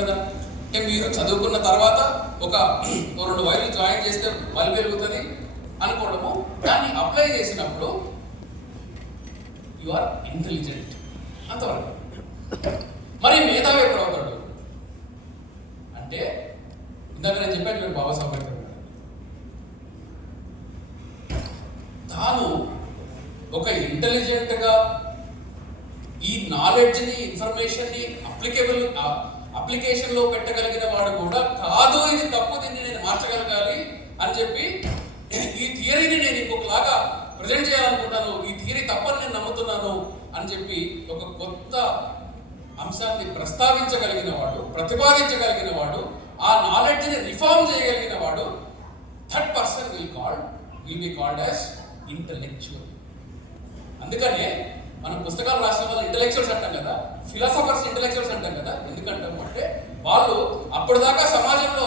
కదా. అంటే మీరు చదువుకున్న తర్వాత ఒక 2 వైర్లు జాయిన్ చేస్తే బల్బ్ వెలుగుతుంది అనుకోవడము, దాన్ని అప్లై చేసినప్పుడు యు ఆర్ ఇంటెలిజెంట్ అంతవరకు. మరి మేధావి ఎప్పుడు అవుతాడు అంటే, ఇందాక నేను చెప్పాను మీరు బాబాసాహెబ్ అంబేద్కర్ గారు, తాను ఒక ఇంటెలిజెంట్గా ఈ నాలెడ్జ్ని ఇన్ఫర్మేషన్ని అప్లికేషన్లో పెట్టగలిగిన వాడు కూడా కాదు, ఇది తప్పు, దీన్ని నేను మార్చగలగాలి అని చెప్పి ఈ థియరీని నేను ఇంకొకలాగా ప్రజెంట్ చేయాలనుకుంటాను, ఈ థియరీ తప్పని నేను నమ్ముతున్నాను అని చెప్పి ఒక కొత్త అంశాన్ని ప్రస్తావించగలిగిన వాడు, ప్రతిపాదించగలిగిన వాడు, ఆ నాలెడ్జ్ని రిఫార్మ్ చేయగలిగిన వాడు, third person will be called as intellectual. అందుకనే మనం పుస్తకాలు రాసిన వాళ్ళు ఇంటలెక్చువల్స్ అంటాం కదా, ఫిలాసఫర్స్ ఇంటలెక్చువల్స్ అంటాం కదా. ఎందుకంటాం అంటే వాళ్ళు అప్పటిదాకా సమాజంలో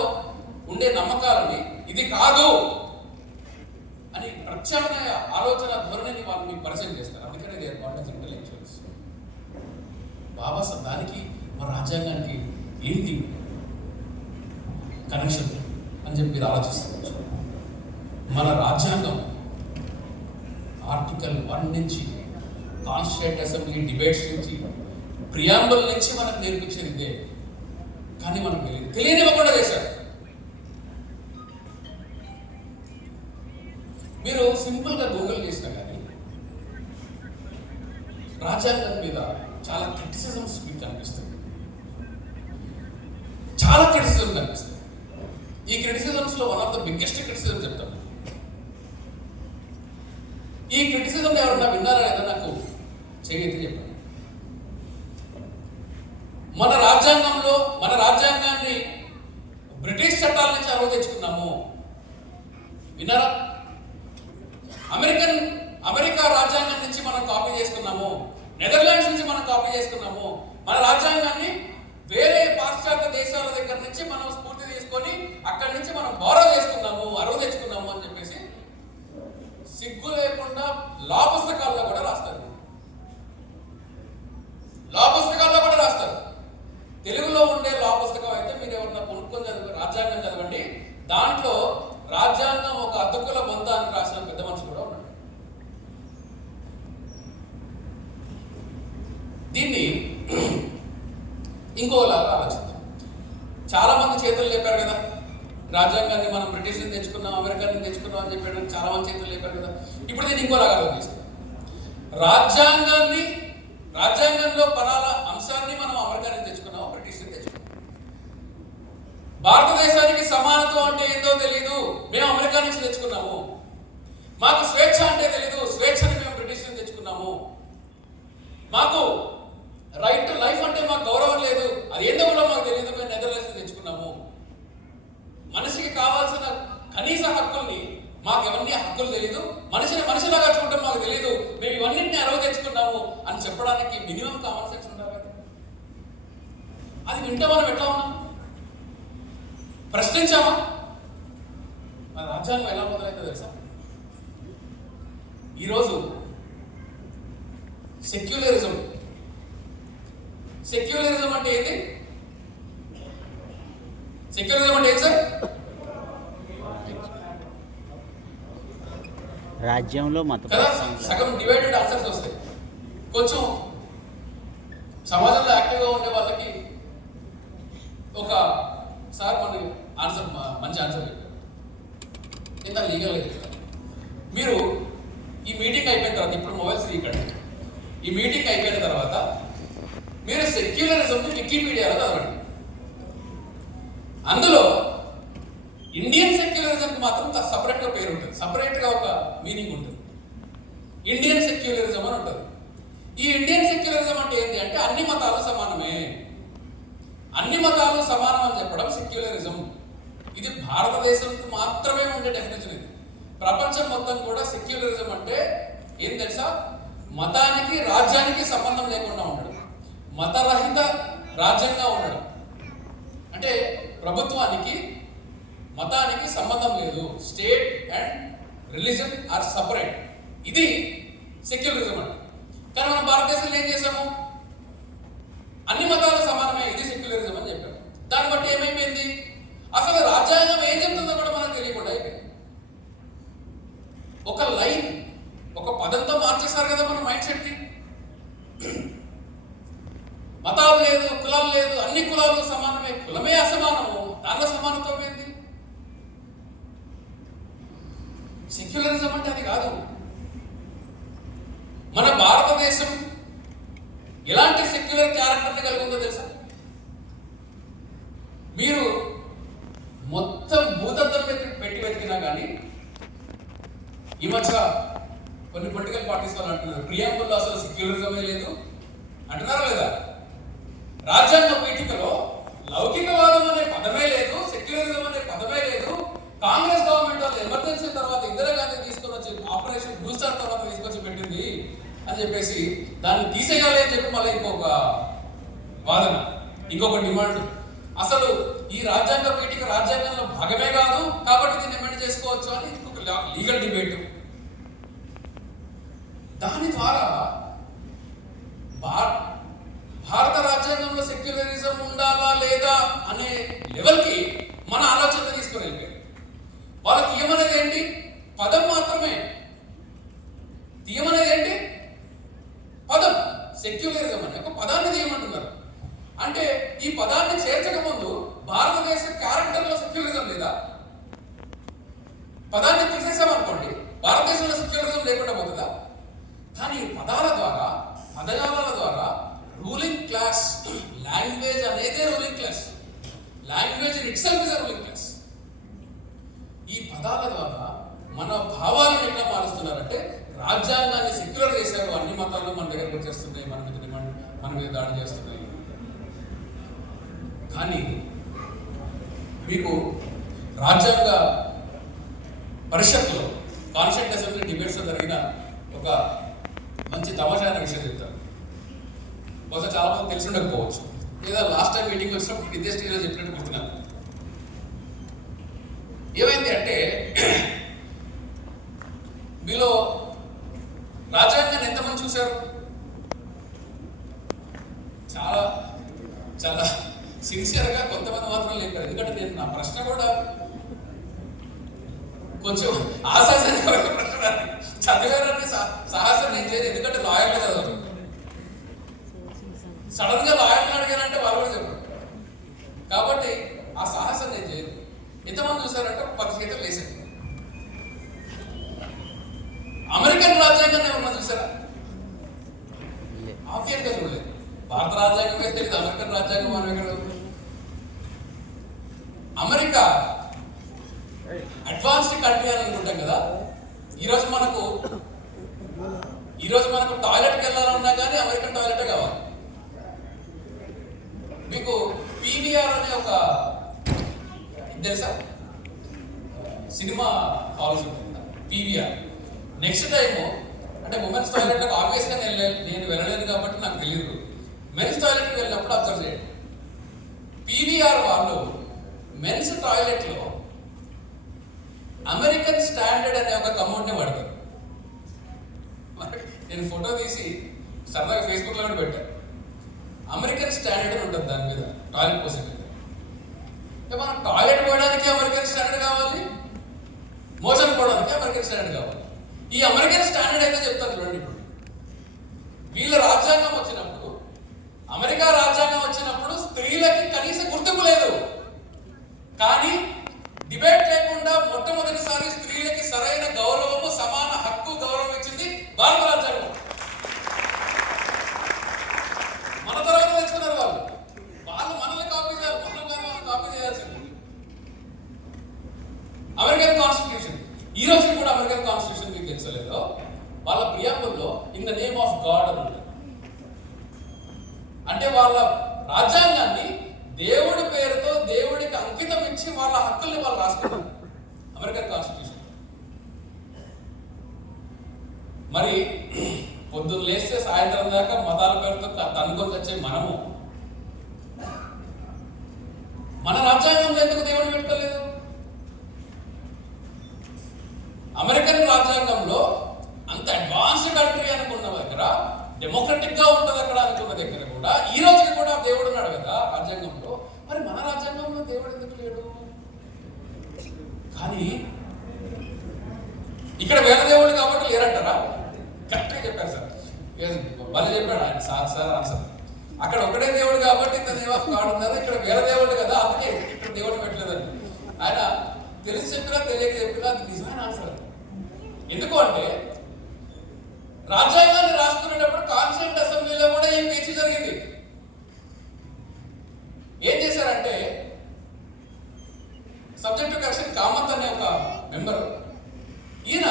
ఉండే నమ్మకాలని ఇది కాదు అని ప్రత్యామ్నాయ ఆలోచన ధోరణిని వాళ్ళు మీకు పరిచయం చేస్తారు. అందుకనే they are called as intellectuals. Babasaheb దానికి మన రాజ్యాంగానికి ఏంటి కనెక్షన్ అని చెప్పి మీరు ఆలోచిస్తారు. మన రాజ్యాంగం ఆర్టికల్ 1 నుంచి, కాన్స్టిట్యూంట్ అసెంబ్లీ డిబేట్స్ నుంచి, ప్రియాంబుల్ నుంచి మనకు నేర్పించేది ఇదే. కానీ మనకు తెలియనివ్వకుండా చేశారు. మీరు సింపుల్గా గూగుల్ చేసినా కానీ రాజ్యాంగం మీద చాలా క్రిటిసిజమ్స్ మీకు కనిపిస్తాయి, చాలా క్రిటిసిజం కనిపిస్తాయి. ఈ క్రిటిసిజమ్స్లో one of the biggest criticism చెప్తాను. ఈ క్రిటిసిజం ఎవరన్నా విన్నారా లేదా నాకు చేయైతే చెప్పండి. మన రాజ్యాంగాన్ని బ్రిటిష్ చట్టాల నుంచి అరువు తెచ్చుకున్నాము, విన్నారా? అమెరికా రాజ్యాంగం నుంచి మనం కాపీ చేసుకున్నాము, నెదర్లాండ్స్ నుంచి మనం కాపీ చేసుకున్నాము. మన రాజ్యాంగాన్ని వేరే పాశ్చాత్య దేశాల దగ్గర నుంచి మనం స్ఫూర్తి తీసుకొని అక్కడి నుంచి మనం బారో చేసుకున్నాము, అరువు తెచ్చుకున్నాము అని చెప్పేసి సిగ్గు లేకుండా లా పుస్తకాల్లో కూడా రాస్తారు. తెలుగులో ఉండే లా పుస్తకం అయితే మీరు ఎవరన్నా కొనుక్కొని రాజ్యాంగం చదవండి, దాంట్లో రాజ్యాంగం ఒక అతుకుల బొంద అని రాసిన పెద్ద మనిషి కూడా ఉన్నాడు. దీన్ని ఇంకోలాగా ఆలోచిద్దాం. చాలా మంది చేతులు లేపారు కదా, రాజ్యాంగాన్ని మనం బ్రిటిష్ నుంచి తెచ్చుకున్నాం, అమెరికా నుంచి తెచ్చుకున్నాం అని చెప్పాడు. చాలా మంది చేతులు లేపారు కదా. ఇప్పుడు దీన్ని ఇంకోలాగా ఆలోచిస్తాం. రాజ్యాంగంలో పలానా అంశాన్ని మనం అమెరికా నుంచి తెచ్చుకున్నాం, బ్రిటిష్ నుంచి తెచ్చుకున్నాం. భారతదేశానికి సమానత్వం అంటే ఏందో తెలియదు, మేము అమెరికా నుంచి తెచ్చుకున్నాము. మాకు స్వేచ్ఛ అంటే తెలీదు, స్వేచ్ఛని మేము బ్రిటిష్ నుంచి తెచ్చుకున్నాము. మాకు రైట్ టు లైఫ్ అంటే మాకు గౌరవం లేదు, అది ఏందో కూడా మాకు తెలియదు, మేము నెదర్లాండ్స్ నుంచి తెచ్చుకున్నాము. మనిషికి కావాల్సిన కనీస హక్కుల్ని మాకు ఇవన్నీ హక్కులు తెలియదు, మనిషిని మనిషిలాగా చూడటం మాకు తెలియదు, మేము ఇవన్నింటినీ అరవ తెచ్చుకున్నాము అని చెప్పడానికి మినిమం కామన్ సెన్స్ ఉండాలి కదా. అది వింటే మనం ఎట్లా ఉన్నాం? ప్రశ్నించామా? మన రాజ్యాంగం ఎలా మొదలైందో తెలుసా? ఈరోజు సెక్యులరిజం అంటే ఏంటి? సెక్యులరిజం అంటే ఏంటి సార్? రాజ్యంలో సగం డివైడెడ్ ఆన్సర్స్ వస్తాయి. కొంచెం సమాజంలో యాక్టివ్గా ఉండే వాళ్ళకి ఒక సార్ మన ఆన్సర్ మంచి ఆన్సర్ చెప్పారు, ఇంత లీగల్గా చెప్పారు. మీరు ఈ మీటింగ్ అయిపోయిన తర్వాత, ఇప్పుడు మొబైల్స్ రీకండి, ఈ మీటింగ్ అయిపోయిన తర్వాత మీరు సెక్యులరిజంని వికీపీడియాలో చదవండి. అందులో ఇండియన్ సెక్యులరిజంకి మాత్రం సపరేట్గా పేరు ఉంటుంది, సపరేట్గా ఒక మీనింగ్ ఉంటుంది. ఇండియన్ సెక్యులరిజం అని ఉంటుంది. ఈ ఇండియన్ సెక్యులరిజం అంటే ఏంటి అంటే అన్ని మతాలు సమానమే, అన్ని మతాలు సమానం అని చెప్పడం సెక్యులరిజం. ఇది భారతదేశంకు మాత్రమే ఉండే డెఫినేషన్. ఇది ప్రపంచం మొత్తం కూడా సెక్యులరిజం అంటే ఏం తెలుసా? మతానికి రాజ్యానికి సంబంధం లేకుండా ఉండడం, మతరహిత రాజ్యంగా ఉండడం. అంటే ప్రభుత్వానికి మతానికి సంబంధం లేదు, state and religion are separate. ఇది సెక్యులరిజం అంటే. కానీ మనం భారతదేశంలో ఏం చేసాము? అన్ని మతాలు సమానమే, ఇది సెక్యులరిజం అని చెప్పాము. అసలు రాజ్యాంగం ఏం చెప్తుందో కూడా మనకు తెలియకుండా అయిపోయింది. ఒక లైన్, ఒక పదంతో మార్చేశారు కదా మన మైండ్ సెట్ ని. మతాలు లేదు, కులాలు లేదు, అన్ని కులాలు సమానమే, కులమే అసమానము, దానిలో సమానత్వం ఏంది? సెక్యులరిజం అంటే అది కాదు. మన భారతదేశం ఎలాంటి సెక్యులర్ క్యారెక్టర్ని కలిగి ఉందో తెలుసా? మీరు మొత్తం భూతత్వం పెట్టి వెతికినా కానీ ఈ మధ్య కొన్ని పొలిటికల్ పార్టీస్ వాళ్ళు అంటున్నారు ప్రియాంబుల్లో అసలు సెక్యులరిజమే లేదు అంటున్నారా లేదా? రాజ్యాంగ పీఠికలో లౌకికవాదం అనే పదమే లేదు, సెక్యులరిజం అనే పదమే లేదు. కాంగ్రెస్ గవర్నమెంట్ వాళ్ళు ఎమర్జెన్సీ తర్వాత ఇందిరాగాంధీ తీసుకొని వచ్చి ఆపరేషన్ బ్లూ స్టార్ తర్వాత తీసుకొచ్చి పెట్టింది అని చెప్పేసి దాన్ని తీసేయాలి అని చెప్పి మళ్ళీ ఇంకొక వాదన, ఇంకొక డిమాండ్. అసలు ఈ రాజ్యాంగ పీఠిక రాజ్యాంగంలో భాగమే కాదు కాబట్టి దీన్ని అమెండ్ చేసుకోవచ్చు అని ఇంకొక లీగల్ డిబేట్. దాని ద్వారా భారత రాజ్యాంగంలో సెక్యులరిజం ఉండాలా లేదా అనే లెవెల్కి మన ఆలోచన తీసుకుని వెళ్ళిపోయారు. వాళ్ళకి తీయమనేది ఏంటి? పదం మాత్రమే. తీయమనేది ఏంటి? పదం. సెక్యులరిజం అనే ఒక పదాన్ని తీయమంటున్నారు. అంటే ఈ పదాన్ని చేర్చక ముందు భారతదేశ క్యారెక్టర్లో సెక్యులరిజం లేదా? పదాన్ని తీసేసామనుకోండి, భారతదేశంలో సెక్యులరిజం లేకుండా పోతుందా? కానీ పదాల ద్వారా, పదజాలాల ద్వారా రూలింగ్ క్లాస్, లాంగ్వేజ్ అనేదే ruling class. Language in itself is a ruling class. ఈ పదాల ద్వారా మన భావాలను ఎట్లా మారుస్తున్నారంటే రాజ్యాంగాన్ని సెక్యులర్ చేశారు. అన్ని మతాలు మన దగ్గరకు వచ్చేస్తున్నాయి, మన మీద దాడి చేస్తున్నాయి. కానీ మీకు రాజ్యాంగ పరిషత్లో కాన్స్టిట్యూంట్ అసెంబ్లీ డిబేట్స్ జరిగిన ఒక మంచి తమాషైన విషయం చెప్తారు. బహుశా చాలా మంది తెలిసి ఉండకపోవచ్చు, లేదా లాస్ట్ టైం మీటింగ్ వచ్చినప్పుడు ఇదే స్టేజ్లో చెప్పినట్టు గుర్తున్నాను. ఏమైంది అంటే మీలో రాజ్యాంగాన్ని ఎంతమంది చూశారు? చాలా చాలా సిన్సియర్గా కొంతమంది మాత్రం లేపారు. ఎందుకంటే నేను నా ప్రశ్న కూడా కొంచెం ఆశాజనకమైన ప్రశ్న, చదివారని సాహసం నేను చేయలేదు. ఎందుకంటే లాయర్లు చదవరు. సడన్ గా లాయర్లు అడిగానంటే వాళ్ళు కూడా చెప్పారు. కాబట్టి ఆ సాహసం నేను చేయలేదు. ఎంతమంది చూసారంటే 10 చేతులు వేసారు. అమెరికన్ రాజ్యాంగాన్ని ఏమన్నా చూసారా? ఆబ్వియస్ గా చూడలేదు. భారత రాజ్యాంగం వేస్తే తెలియదు, అమెరికన్ రాజ్యాంగం మనం ఎక్కడ? అమెరికా అడ్వాన్స్డ్ కంట్రీ అని అనుకుంటాం కదా. ఈరోజు మనకు టాయిలెట్కి వెళ్ళాలన్నా కానీ అమెరికన్ టాయిలెటే కావాలి. మీకు పీవీఆర్ అనే ఒక తెలుసా? సినిమా హాల్స్ ఉంటుంది పీవీఆర్. నెక్స్ట్ టైము అంటే ఉమెన్స్ టాయిలెట్లకు ఆబ్వియస్గా నేను వెళ్ళలేదు కాబట్టి నాకు తెలియదు. మెన్స్ టాయిలెట్కి వెళ్ళినప్పుడు అబ్జర్వ్ చేయండి, పీవీఆర్ వాళ్ళు మెన్స్ టాయిలెట్లో అమెరికన్ స్టాండర్డ్ అనే ఒక కమౌంట్ని వాడతారు. నేను ఫోటో తీసి సరదాగా ఫేస్బుక్లో కూడా పెట్టాను. అమెరికన్ స్టాండర్డ్ అని ఉంటుంది దాని మీద, టాయిలెట్ పోసే మీద. మనం టాయిలెట్ పోయడానికి అమెరికన్ స్టాండర్డ్ కావాలి, మోషన్ పోవడానికి అమెరికన్ స్టాండర్డ్ కావాలి. ఈ అమెరికన్ స్టాండర్డ్ అయితే చెప్తాను చూడండి. ఇప్పుడు వీళ్ళ రాజ్యాంగం వచ్చినప్పుడు, అమెరికా రాజ్యాంగం వచ్చినప్పుడు స్త్రీలకి కనీస గుర్తింపు లేదు. కానీ డిబేట్ లేకుండా మొట్టమొదటిసారి స్త్రీలకి సరైన గౌరవము, సమాన హక్కు, గౌరవం ఇచ్చింది భారత రాజ్యాంగం. మన తర్వాత తెచ్చుకున్నారు వాళ్ళు మనల్ని కాపీ చేయాలి, మనం కాపీ చేయాల్సింది. అమెరికన్ కాన్స్టిట్యూషన్, ఈ రోజు కూడా అమెరికన్ కాన్స్టిట్యూషన్ మీకు తెలుసలేదో, వాళ్ళ ప్రియాంబుల్లో in the name of God అని ఉంటుంది. అంటే వాళ్ళ రాజ్యాంగాన్ని దేవుడి పేరుతో దేవుడికి అంకితం ఇచ్చి వాళ్ళ హక్కుల్ని వాళ్ళు రాసుకున్నారు అమెరికన్ కాన్స్టిట్యూషన్. మరి పొద్దున్న లేస్తే సాయంత్రం దాకా మతాల పేరుతో తనుకొని వచ్చే మనము మన రాజ్యాంగంలో ఎందుకు దేవుడిని పెట్టుకోలేదు? అమెరికన్ రాజ్యాంగంలో అంత అడ్వాన్స్డ్ కంట్రీ అనుకున్న దగ్గర, డెమోక్రటిక్ గా ఉంటుంది అక్కడ అనుకున్న దగ్గర కూడా ఈ రోజుకి కూడా దేవుడు ఉన్నాడు కదా రాజ్యాంగంలో. మరి మన రాజ్యాంగంలో దేవుడు ఎందుకు లేడు? కానీ ఇక్కడ వేరే దేవుడు కాబట్టి లేరంటారా? కరెక్ట్గా చెప్పారు సార్, వాళ్ళు చెప్పాడు ఆయన సార్ ఆన్సర్. అక్కడ ఒకటే దేవుడు కాబట్టి ఇంత నేమ్ ఆఫ్ గాడ్ ఉన్నారు, ఇక్కడ వేరే దేవుడు కదా అందుకే ఇక్కడ దేవుడు పెట్టలేదండి. ఆయన తెలిసి చెప్పినా తెలియక చెప్పినా అది నిజమైన ఆన్సర్. ఎందుకు అంటే రాజ్యాంగాన్ని రాసుకునేటప్పుడు కాన్స్టిట్యూంట్ అసెంబ్లీలో కూడా ఏం పేచీ జరిగింది. ఏం చేశారంటే సబ్జెక్ట్ కరెక్షన్ కామత్ అనే ఒక మెంబర్, ఈయన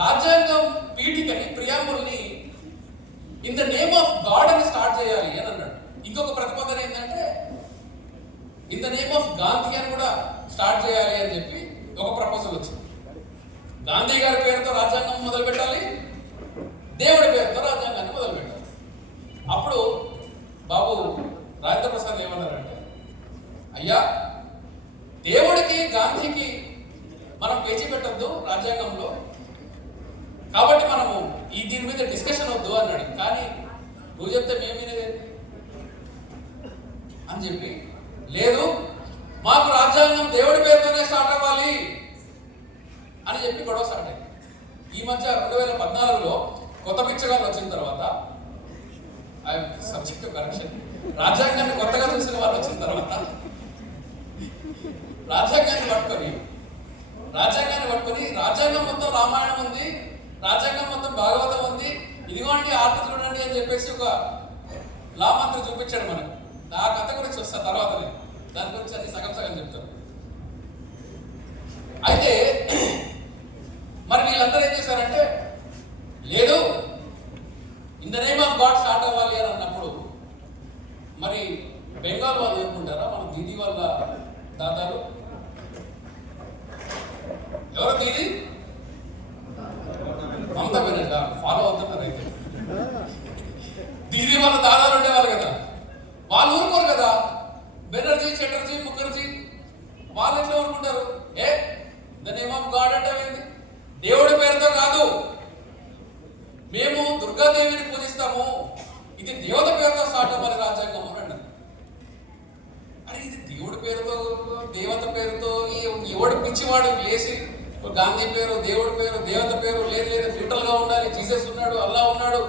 రాజ్యాంగం పీఠికని ప్రియాంబుల్ని in the name of God అని స్టార్ట్ చేయాలి అని అన్నాడు. ఇంకొక ప్రతిపాదన ఏంటంటే in the name of Gandhi అని కూడా స్టార్ట్ చేయాలి అని చెప్పి ఒక ప్రపోజల్ వచ్చింది. గాంధీ గారి పేరుతో రాజ్యాంగం మొదలు పెట్టాలి, దేవుడి పేరుతో రాజ్యాంగాన్ని మొదలు పెట్టాలి. అప్పుడు బాబు రాజేంద్ర ప్రసాద్ ఏమన్నారంటే, అయ్యా దేవుడికి గాంధీకి మనం పేచీ పెట్టద్దు రాజ్యాంగంలో, కాబట్టి మనము దీని మీద డిస్కషన్ వద్దు అన్నాడు. కానీ నువ్వు చెప్తే మేము వినేదేంటి అని చెప్పి, లేదు మాకు రాజ్యాంగం దేవుడి పేరుతోనే స్టార్ట్ అవ్వాలి అని చెప్పి గొడవ స్టార్ట్ అయింది. ఈ మధ్య 2014లో కొత్త పిచ్చగాళ్ళు వచ్చిన తర్వాత సబ్జెక్ట్ కరెక్షన్, రాజ్యాంగాన్ని కొత్తగా చూసిన వాళ్ళు వచ్చిన తర్వాత రాజ్యాంగాన్ని పట్టుకొని రాజ్యాంగం మొత్తం రామాయణం ఉంది, రాజ్యాంగం మొత్తం భాగవతం ఉంది, ఇదిగోండి ఆర్డర్ చూడండి అని చెప్పేసి ఒక లా మంత్రి చూపించాడు మనకు. ఆ కథ గురించి వస్తా తర్వాత, దాని గురించి అన్ని సగం చెప్తాను. అయితే మరి వీళ్ళందరూ ఏం చేశారంటే, లేదు in the name of God start అవ్వాలి అని అన్నప్పుడు మరి బెంగాల్ వాళ్ళు అనుకుంటారా మన దీదీ వాళ్ళ దాదాలు ఎవరు? దీది మమతా బెనర్జీ ఫాలో అవుతున్నారు. అయితే దీదీ వాళ్ళ దాదాలు ఉండేవాళ్ళు కదా, వాళ్ళు ఊరుకోరు కదా. బెనర్జీ, చటర్జీ, ముఖర్జీ వాళ్ళు ఎట్లా ఊరుకుంటారు? ద నేమ్ ఆఫ్ గాడ్ అంటే ఏంది? దేవుడి పేరుతో కాదు, మేము దుర్గాదేవిని పూజిస్తాము, ఇది దేవత పేరుతో స్టార్ట్ అవ్వాలి రాజ్యాంగం అని అన్నారు. అరే ఇది దేవుడి పేరుతో దేవత పేరుతో ఎవడు పిచ్చివాడు లేచి గాంధీ పేరు, దేవుడి పేరు, దేవత పేరు లేదు న్యూట్రల్ గా ఉండాలి, జీసస్ ఉన్నాడు, అల్లా ఉన్నాడు,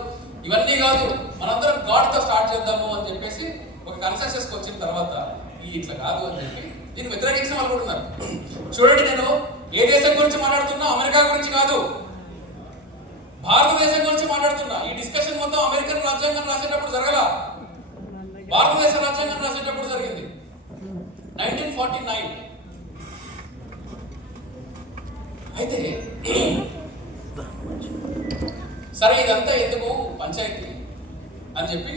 ఇవన్నీ కాదు, మనందరం గాడ్ తో స్టార్ట్ చేద్దాము అని చెప్పేసి ఒక కన్సెన్సస్ కి వచ్చిన తర్వాత ఇట్లా కాదు అని చెప్పి దీన్ని వ్యతిరేకించిన వాళ్ళు కూడా ఉన్నారు. చూడండి, నేను ఏ దేశం గురించి మాట్లాడుతున్నా? అమెరికా గురించి కాదు, భారతదేశం గురించి మాట్లాడుతున్నా. ఈ డిస్కషన్ మొత్తం అమెరికన్ రాజ్యాంగం రాసేటప్పుడు జరగల, భారతదేశ రాజ్యాంగం రాసేటప్పుడు జరిగింది 1949. అయితే సరే ఇదంతా ఎందుకు పంచాయతీ అని చెప్పి,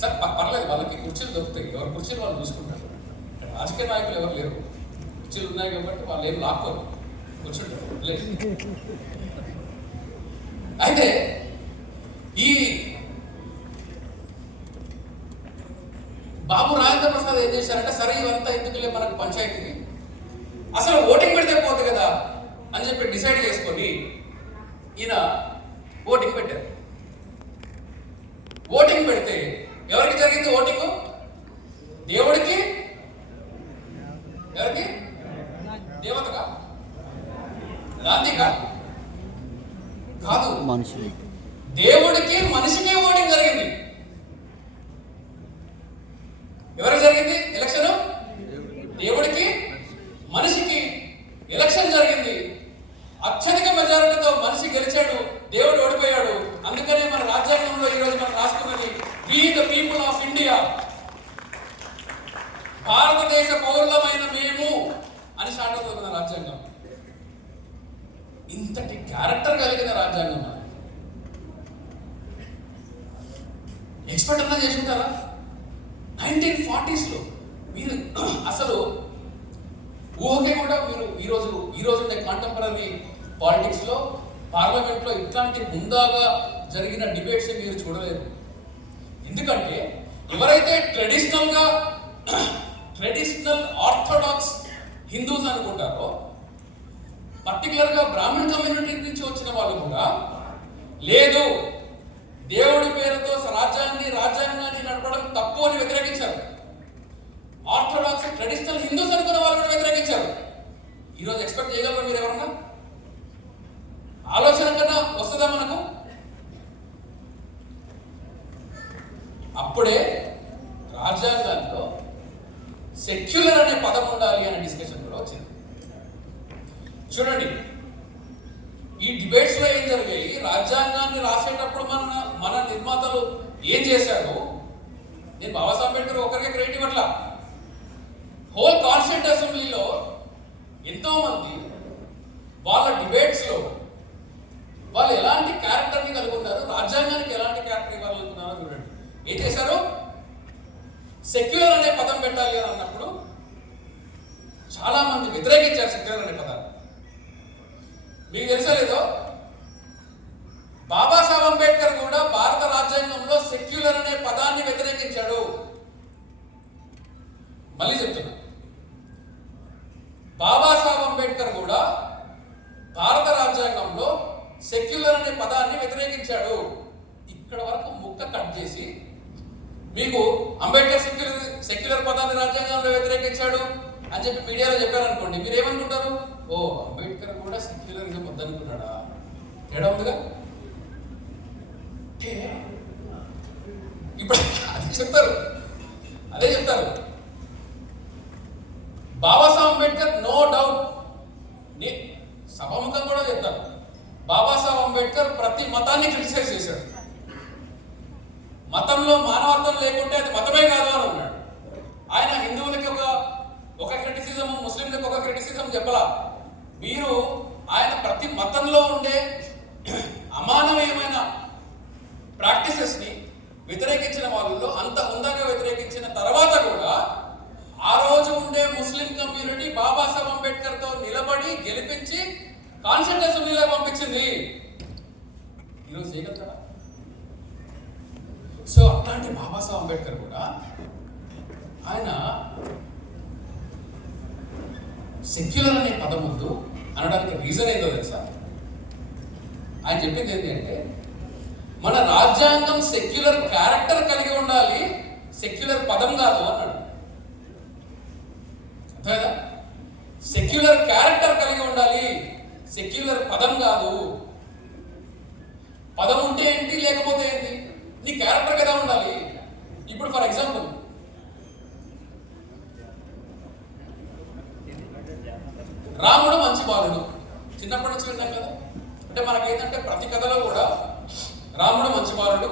సరే పర్లేదు వాళ్ళకి కుర్చీలు దొరుకుతాయి, ఎవరి కుర్చీలు వాళ్ళు చూసుకుంటారు. రాజకీయ నాయకులు ఎవరు లేరు, కుర్చీలు ఉన్నాయి కాబట్టి వాళ్ళు ఏం లాక్కోరు, కూర్చుంటారు. అయితే ఈ బాబు రాజేంద్ర ప్రసాద్ ఏం చేశారంటే, సరే ఇవంతా ఎందుకులే మనకు పంచాయతీ, అసలు ఓటింగ్ పెడితే పోతుంది కదా అని చెప్పి డిసైడ్ చేసుకొని ఈయన ఓటింగ్ పెట్టారు. ఓటింగ్ పెడితే ఎవరికి జరిగింది ఓటింగ్? దేవుడికి, ఎవరికి? దేవతగా, గాంధీగా కాదు, మనిషి, దేవుడికి మనిషికి ఓటింగ్ జరిగింది. ఎవరికి జరిగింది ఎలక్షన్? దేవుడికి మనిషికి ఎలక్షన్ జరిగింది. అత్యధిక మెజారిటీతో మనిషి గెలిచాడు, దేవుడు ఓడిపోయాడు. అందుకనే మన రాజ్యాంగంలో ఈరోజు మనం రాసుకున్నది we the people of India, భారతదేశ పౌరులమైన మేము అని స్టార్ట్ అవుతుంది రాజ్యాంగం. ఇంతటి క్యారెక్టర్ కలిగిన రాజ్యాంగం ఎక్స్పెక్ట్ అన్నా చేసి ఉంటారా? 1940s మీరు అసలు ఊహకే కూడా మీరు ఈరోజు ఉండే కాంటెంపరీ పాలిటిక్స్ లో, పార్లమెంట్ లో ఇట్లాంటి హుందాగా జరిగిన డిబేట్స్ మీరు చూడలేరు. ఎందుకంటే ఎవరైతే ట్రెడిషనల్ ఆర్థోడాక్స్ హిందూస్ అనుకుంటారో, పర్టికులర్ గా బ్రాహ్మణ్ కమ్యూనిటీ నుంచి వచ్చిన వాళ్ళు కూడా లేదు, దేవుడి పేరుతో రాజ్యాంగాన్ని నడపడం తప్పు అని వ్యతిరేకించారు. ఆర్థోడాక్స్ ట్రెడిషనల్ హిందూస్ అనుకున్న వాళ్ళు కూడా వ్యతిరేకించారు. ఈరోజు ఎక్స్పెక్ట్ చేయగలరా మీరు ఎవరన్నా? ఆలోచన కన్నా వస్తుందా మనకు? అప్పుడే రాజ్యాంగంలో సెక్యులర్ అనే పదం ఉండాలి అనే డిస్కషన్ కూడా వచ్చింది. చూడండి, ఈ డిబేట్స్ లో ఏం జరిగాయి, రాజ్యాంగాన్ని రాసేటప్పుడు మన నిర్మాతలు ఏం చేశారు? నేను బాబాసాహెబ్ అంబేద్కర్ ఒకరికి క్రెడిట్ ఇవ్వట్లా. హోల్ కాన్స్టిట్యూంట్ అసెంబ్లీలో ఎంతో మంది వాళ్ళ డిబేట్స్ లో వాళ్ళు ఎలాంటి క్యారెక్టర్ని కలిగి ఉన్నారు, రాజ్యాంగానికి ఎలాంటి క్యారెక్టర్ ఇవ్వాలనుకున్నారో చూడండి. ఏం చేశారు? సెక్యులర్ అనే పదం పెట్టాలి అని అన్నప్పుడు చాలా మంది వ్యతిరేకించారు సెక్యులర్ అనే పదాన్ని. మీకు తెలుసా లేదో, బాబాసాహెబ్ అంబేద్కర్ కూడా భారత రాజ్యాంగంలో సెక్యులర్ అనే పదాన్ని వ్యతిరేకించాడు. మళ్ళీ చెప్తున్నా, బాబాసాహెబ్ అంబేద్కర్ కూడా భారత రాజ్యాంగంలో సెక్యులర్ అనే పదాన్ని వ్యతిరేకించాడు. ఇక్కడ వరకు ముక్క కట్ చేసి మీకు అంబేద్కర్ సెక్యులర్ పదాన్ని రాజ్యాంగంలో వ్యతిరేకించాడు అని చెప్పి మీడియాలో చెప్పారనుకోండి, మీరు ఏమనుకుంటారు? ఓ, అంబేద్కర్ కూడా సెక్యులరిజం వద్దనుకున్నాడా? తేడా ఉందిగా. ఇప్పుడు అదే చెప్తారు. బాబాసాహెబ్ అంబేద్కర్ నో డౌట్, సభాముఖం కూడా చెప్తారు, బాబాసాహెబ్ అంబేద్కర్ ప్రతి మతాన్ని క్రిటిసైజ్ చేశాడు. మతంలో మానవత్వం లేకుంటే అది మతమే కాదు అని అన్నాడు. ఆయన హిందువులకి ఒక క్రిటిసిజం, ముస్లింలకు ఒక క్రిటిసిజం చెప్పలా. మీరు ఆయన ప్రతి మతంలో ఉండే అమానవీయమైన ప్రాక్టీసెస్ ని వ్యతిరేకించిన వాళ్ళలో అంత హుందాగా వ్యతిరేకించిన తర్వాత కూడా ఆ రోజు ఉండే ముస్లిం కమ్యూనిటీ బాబాసాహెబ్ అంబేద్కర్ తో నిలబడి గెలిపించి కాన్స్టిట్యూషన్ అసెంబ్లీలో పంపించింది. ఈరోజు చేయగలుగుతారా? సో అట్లాంటి బాబాసాహెబ్ అంబేద్కర్ కూడా ఆయన సెక్యులర్ అనే పదం వద్దు అనడానికి రీజన్ ఏంటో తెలుసా? ఆయన చెప్పింది ఏంటి అంటే, మన రాజ్యాంగం సెక్యులర్ క్యారెక్టర్ కలిగి ఉండాలి, సెక్యులర్ పదం కాదు అన్నాడు. అర్థమైందా? సెక్యులర్ క్యారెక్టర్ కలిగి ఉండాలి, సెక్యులర్ పదం కాదు. పదం ఉంటే ఏంటి, లేకపోతే ఏంటి? నీ క్యారెక్టర్ కదా ఉండాలి. ఇప్పుడు ఫర్ ఎగ్జాంపుల్, రాముడు మంచి బాలుడు, చిన్నప్పటి నుంచి విన్నాం కదా. అంటే మనకేంటంటే ప్రతి కథలో కూడా రాముడు మంచి బాలుడు,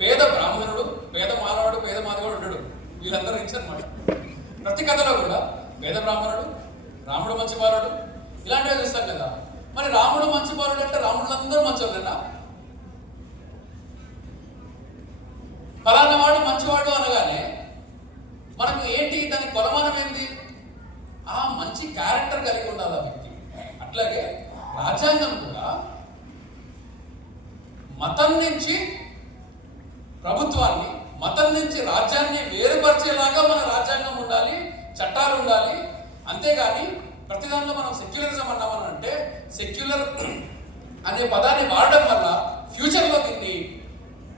పేద బ్రాహ్మణుడు, పేద మానవుడు, పేద మాధవుడు ఉండడు, వీళ్ళందరూ రిచ్ అనమాట. ప్రతి కథలో కూడా పేద బ్రాహ్మణుడు, రాముడు మంచి బాలుడు, ఇలాంటివి చూస్తాం కదా. మరి రాముడు మంచి బాలుడు అంటే రాముడులందరూ మంచివాళ్ళేనా? ఫలానా వాడు మంచివాడు అనగానే మనకు ఏంటి, దాని కొలమానం ఏంటి? ఆ మంచి క్యారెక్టర్ కలిగి ఉండాలి ఆ వ్యక్తి. అట్లాగే రాజ్యాంగం కూడా మతం నుంచి ప్రభుత్వాన్ని, మతం నుంచి రాజ్యాన్ని వేరుపరిచేలాగా మన రాజ్యాంగం ఉండాలి, చట్టాలు ఉండాలి. అంతేగాని ప్రతి దానిలో మనం సెక్యులరిజం అన్నామని అంటే, సెక్యులర్ అనే పదాన్ని వాడడం వల్ల ఫ్యూచర్లో దీన్ని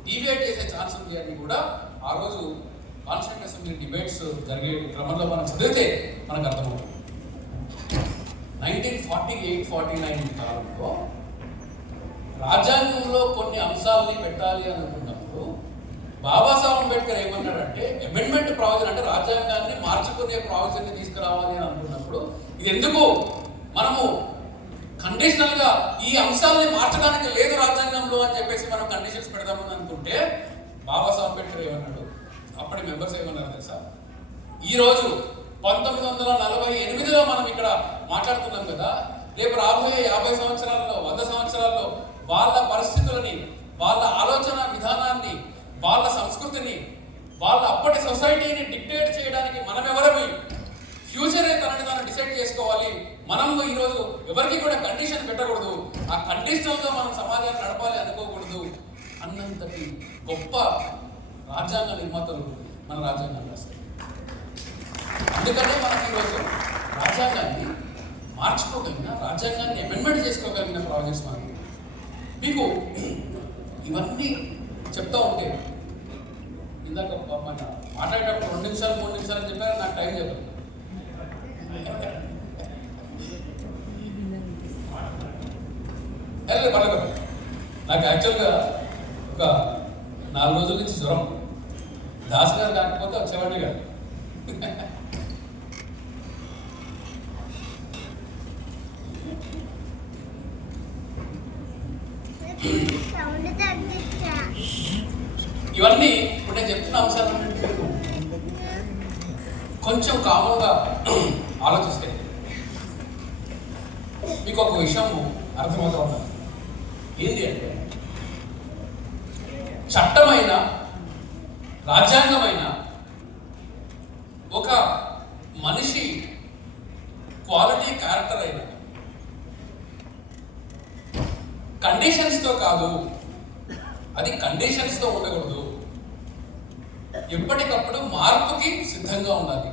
డీవియేట్ చేసే ఛాన్స్ ఉంది అని కూడా ఆ రోజు కాన్స్టిట్యూంట్ అసెంబ్లీ డిబేట్స్ జరిగే క్రమంలో మనం చదివితే మనకు అర్థమవుతుంది. 1948-49 కాలంలో రాజ్యాంగంలో కొన్ని అంశాలని పెట్టాలి అనుకున్నప్పుడు బాబాసాహెబ్ అంబేద్కర్ ఏమన్నాడంటే, అమెండ్మెంట్ ప్రావిజన్ అంటే రాజ్యాంగాన్ని మార్చుకునే ప్రావిజన్ని తీసుకురావాలి అని అనుకున్నప్పుడు, ఇది ఎందుకు మనము కండిషనల్ గా ఈ అంశాలని మార్చడానికి లేదు రాజ్యాంగంలో అని చెప్పేసి మనం కండిషన్స్ పెడదామని అనుకుంటే, బాబాసాహెబ్ అంబేద్కర్ ఏమన్నాడు, అప్పటి మెంబర్స్ ఏమన్నారు తెలుసా? ఈ రోజు 1948లో మనం ఇక్కడ మాట్లాడుతున్నాం కదా, రేపు రాబోయే 50 సంవత్సరాల్లో, 100 సంవత్సరాల్లో వాళ్ళ పరిస్థితులని, వాళ్ళ ఆలోచన విధానాన్ని, వాళ్ళ సంస్కృతిని, వాళ్ళ అప్పటి సొసైటీని డిక్టేట్ చేయడానికి మనం ఎవరమి? ఫ్యూచరే తనని తాను డిసైడ్ చేసుకోవాలి. మనం ఈరోజు ఎవరికి కూడా కండిషన్ పెట్టకూడదు, ఆ కండిషనల్గా మనం సమాజాన్ని నడపాలి అనుకోకూడదు అన్నంతటి గొప్ప రాజ్యాంగ నిర్మాతలు మన రాజ్యాంగాన్ని రాస్తారు. అందుకనే మనకి ఈరోజు రాజ్యాంగాన్ని మార్చుకోగలిగిన, రాజ్యాంగాన్ని అమెండ్మెంట్ చేసుకోగలిగిన ప్రాజెక్ట్స్ మనకి. మీకు ఇవన్నీ చెప్తా ఉంటే, ఇందాక మాట్లాడేటప్పుడు 2 నిమిషాలు 3 నిమిషాలు అని చెప్పారు, నాకు టైం చెప్పారు. పర్లేదు. నాకు యాక్చువల్గా ఒక 4 రోజుల నుంచి జ్వరం. దాస్ గారు కాకపోతే వచ్చేవాడిని గారు. ఇవన్నీ ఇప్పుడు నేను చెప్తున్న అంశాలు కొంచెం కామంగా ఆలోచిస్తే మీకు ఒక విషయం అర్థమవుతా ఉన్నది. ఏంటి అంటే చట్టమైన రాజ్యాంగమైన ఒక మనిషి క్వాలిటీ క్యారెక్టర్ అయిన కండిషన్స్తో కాదు, అది కండిషన్స్తో ఉండకూడదు. ఎప్పటికప్పుడు మార్పుకి సిద్ధంగా ఉండాలి.